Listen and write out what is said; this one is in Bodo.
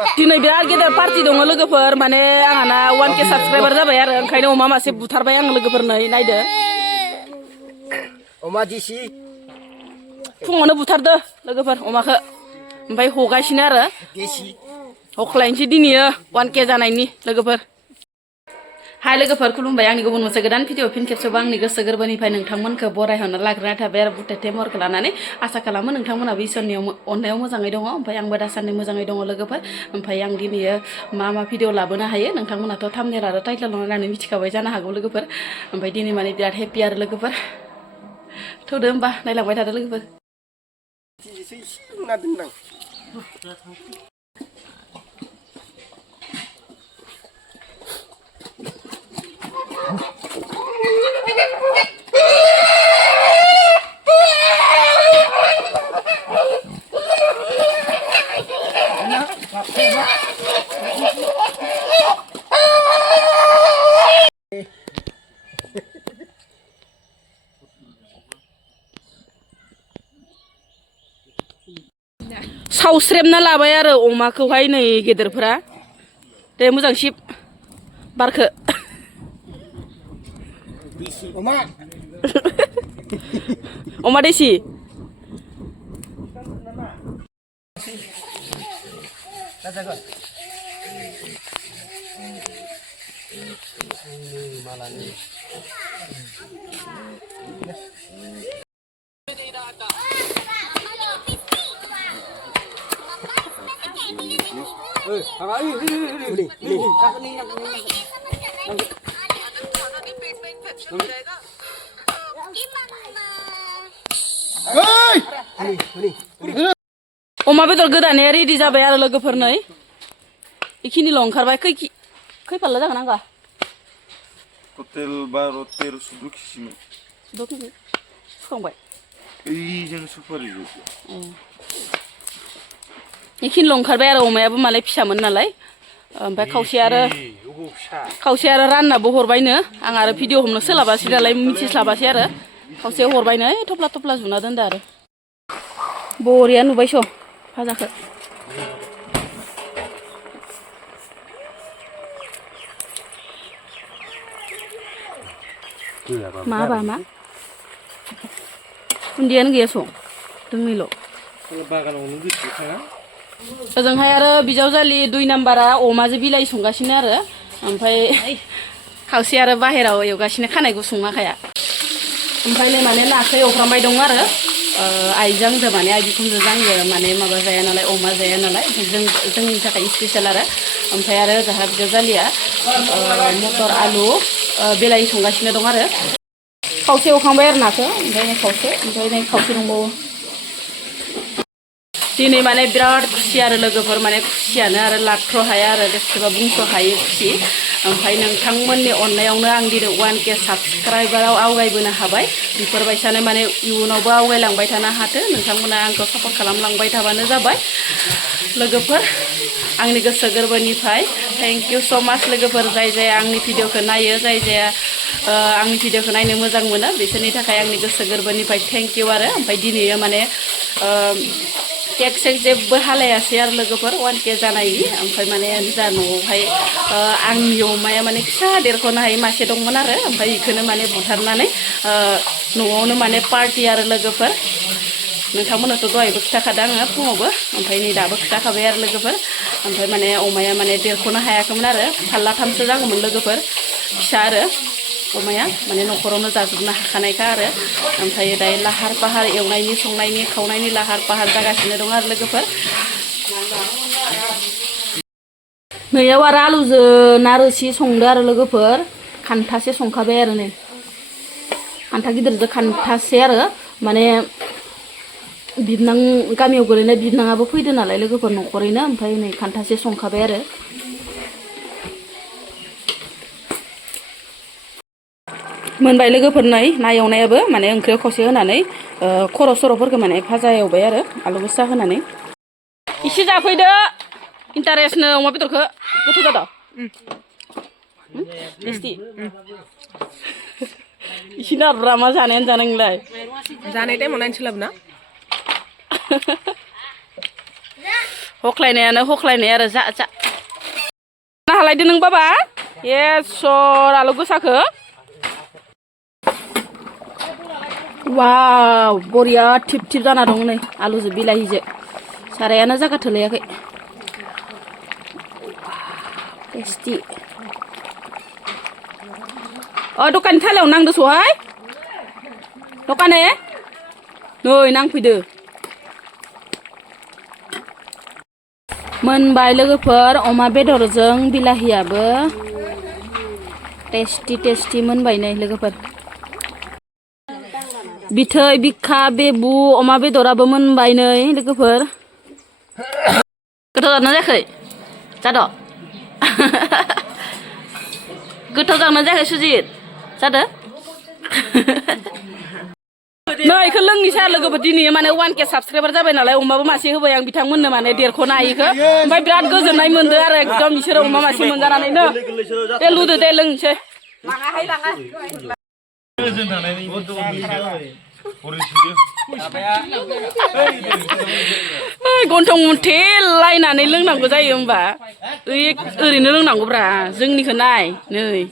दिनै बिराद गेदेर पार्टि दङ लोगोफोर माने आंहाना 1K साबस्क्राइबार जाबाय आरो ओंखायनो अमा मासे बुथारबाय आं लोगोफोरनो नायदो अमा दिसि फुङावनो बुथारदो लोगोफोर अमाखौ ओमफ्राय हगासिनो आरो देसि हख्लायनोसै दिनैयो 1K जानायनि लोगोफोर हाय लोगोफोर खुलुमबाय आंनि गुबुन मोनसे गोदान भिडिअ फिन खेबसेबो आंनि गोसो गोरबोनिफ्राय नोंथांमोनखौ बरायहरनो लाग्रोनाय थाबाय आरो बुथेथे महरखौ लानानै आसा खालामो नोंथांमोनाबो इसोरनि अननायाव मोजाङै दङ ओमफ्राय आंबो दासान्दि मोजाङै दङ लोगोफोर ओमफ्राय आं दिनैयो मा भिडिअ लाबोनो हायो नोंथांमोनाथ' थाम्बनेल आरो टाइटेल नायनानै मिथिखाबाय जानो हागौ लोगोफोर ओमफ्राय दिनै माने बिराद हेपि आरो लोगोफोर थौदो होमबा नायलांबाय थादो लोगोफोर सावस्रेमना लाबाय आरो अमाखौहाय नै गेदेरफोरा दे मोजां सिब बारखो अमा अमा देसि अमा बेदर गोदानाया रेडि जाबाय आरो लोगोफोर नै इखिनिल' ओंखारबाय खै फाल्ला जागोन आंगा टटेल 12-13 सुदु खिसिमोन सुद' केजि सुखांबाय ओइजों सुपारि इखिनिल' ओंखारबाय आरो अमायाबो मालाय फिसामोन नालाय ओमफ्राय खावसे आरो राननाबो हरबायनो आं आरो भिडिअ हमनो सोलाबासै नालाय मिथिस्लाबासै आरो खावसे हरबायनो थफ्ला थफ्ला जुना दोनदो आरो बरिया नुबायस' भाजाखौ माबा मा उन्दैयानो गैया स' दोंनैल' ओजोंहाय आरो बिजावजालि 2 नाम्बारा अमाजों बिलाइ संगासिनो आरो ओमफ्राय खावसे आरो बाहेराव एवगासिनो खानाय गुसुं माखाया ओमफ्राय नै माने नाखौ एवफ्रामबाय दं आरो आइजों जों माने आइ बिखुनजोजों आंजों माने माबा जाया नालाय अमा जाया नालाय जोंनि थाखाय स्पेसियेल आरो ओमफ्राय आरो जोंहा बिजावजालिया मटर आलु बिलाइ संगासिनो दं आरो खावसे एवखांबाय आरो नाखौ ओमफ्राय नै खावसे दंबावो दिनै माने बिराद खुसि आरो लोगोफोर माने खुसियानो आरो लाथ्र' हाया आरो बेसेबा बुंस' हायै खुसि ओमफ्राय नोंथांमोननि अननायावनो आं दिनै 1K साबस्क्राइबाराव आवगायबोनो हाबाय बेफोरबायसानो माने इयुनावबो आवगायलांबाय थानो हाथों नोंथांमोना आंखौ सापर्ट खालामलांबाय थाबानो जाबाय लोगोफोर आंनि गोसो गोरबोनिफ्राय थेंक इउ स' माच लोगोफोर जाय आंनि भिडिअखौ नायो जाय आंनि भिडिअखौ नायनो मोजां मोनो बिसोरनि थाखाय आंनि गोसो गोरबोनिफ्राय थेंक इउ आरो ओमफ्राय दिनैयो माने केक सेक जेबो हालायासै आरो लोगोफोर 1K जानायनि ओमफ्राय माने जा न'आवहाय आंनि अमाया माने फिसा देरख'नो हायै मासे दंमोन आरो ओमफ्राय बेखौनो माने बुथारनानै न'आवनो माने पार्टि आरो लोगोफोर नोंथांमोननोथ' दहायबो खिथाखादों आङो फुङावबो ओमफ्राय नै दाबो खिथाखाबाय आरो लोगोफोर ओमफ्राय माने अमाया माने देरख'नो हायाखैमोन आरो फाल्लाथामसो जागौमोन लोगोफोर फिसा आरो अमाया माने न'खरावनो जाजोबनो हाखानायखा आरो ओमफ्राय दायो लाहार फाहार एवनायनि संनायनि खावनायनि लाहार फाहार जागासिनो दं आरो लोगोफोर नैयाव आरो आलुजों ना रोसि संदो आरो लोगोफोर खान्थासे संखाबाय आरो नै खान्था गिदिरजों खान्थासे आरो माने बिबनां गामियाव गोलैनाय बिबनाङाबो फैदो नालाय लोगोफोर न'खरैनो ओमफ्राय नै खान्थासे संखाबाय आरो मोनबाय लोगोफोर नै ना एवनायाबो माने ओंख्रियाव खावसे होनानै खर' सर'फोरखौ माने भाजा एवबाय आरो आलु गोसा होनानै इसे जाफैदो इन्टारेस्टनो अमा बेदरखौ गोथाव जादों टेस्टि इसिना मा जानायानो जानांलाय जानाय टाइमाव नायनो सोलाबना हख्लायनायानो हख्लायनाय आरो जा जा ना हालायदो नों बाबा एसर आलु गोसाखो वाव बरिया थिप थिप जाना दं नै आलुजों बिलाहिजों सारायानो जागा थोलायाखै टेस्टि दखान थालायाव नांदो सहाय दखाने नै नांफैदो मोनबाय लोगोफोर अमा बेदरजों बिलाहियाबो टेस्टि टेस्टि मोनबाय नै लोगोफोर बिथै बिखा बेबु अमा बेदराबो मोनबाय नै लोगोफोर गोथाव जादोंना जायाखै जाद' गोथाव जादोंना जायाखै सुजित जादो नै इखो लोंनिसै लोगोफोर दिनै माने 1K साबसक्राइबार जाबाय नालाय अमाबो मासे होबाय आं बिथांमोननो माने देरख'नो हायिखो ओमफ्राय बिराद गोजोननाय मोनदो आरो एकदम बिसोरो अमा मासे मोनजानानैनो दे लुदो दे लोंनोसै गन्थं मुथेलायनानै लोंनांगौ जायो होमबा ओरैनो लोंनांगौब्रा जोंनिखौ नाय नै